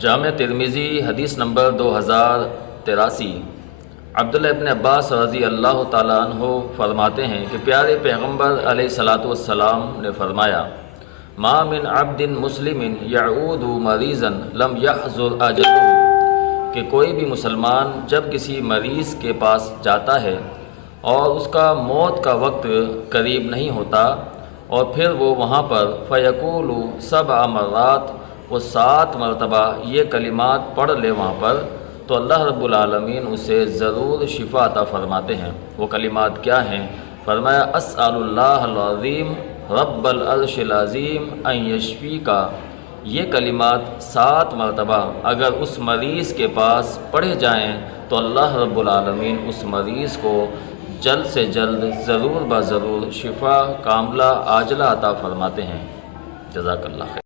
جامع ترمذی حدیث نمبر 2083۔ عبداللہ ابن عباس رضی اللہ تعالیٰ عنہ فرماتے ہیں کہ پیارے پیغمبر علیہ الصلاۃ والسلام نے فرمایا، ما من عبد مسلم یعود مریضا لم یحضر اجلہ، کہ کوئی بھی مسلمان جب کسی مریض کے پاس جاتا ہے اور اس کا موت کا وقت قریب نہیں ہوتا اور پھر وہ وہاں پر فیقول 7 مرات، وہ 7 مرتبہ یہ کلمات پڑھ لے وہاں پر، تو اللہ رب العالمین اسے ضرور شفا عطا فرماتے ہیں۔ وہ کلمات کیا ہیں؟ فرمایا، اسأل اللہ العظیم رب العرش العظیم ان یشفیکا۔ یہ کلمات 7 مرتبہ اگر اس مریض کے پاس پڑھے جائیں تو اللہ رب العالمین اس مریض کو جلد سے جلد ضرور بضرور شفا کاملہ عاجلہ عطا فرماتے ہیں۔ جزاک اللہ خیر۔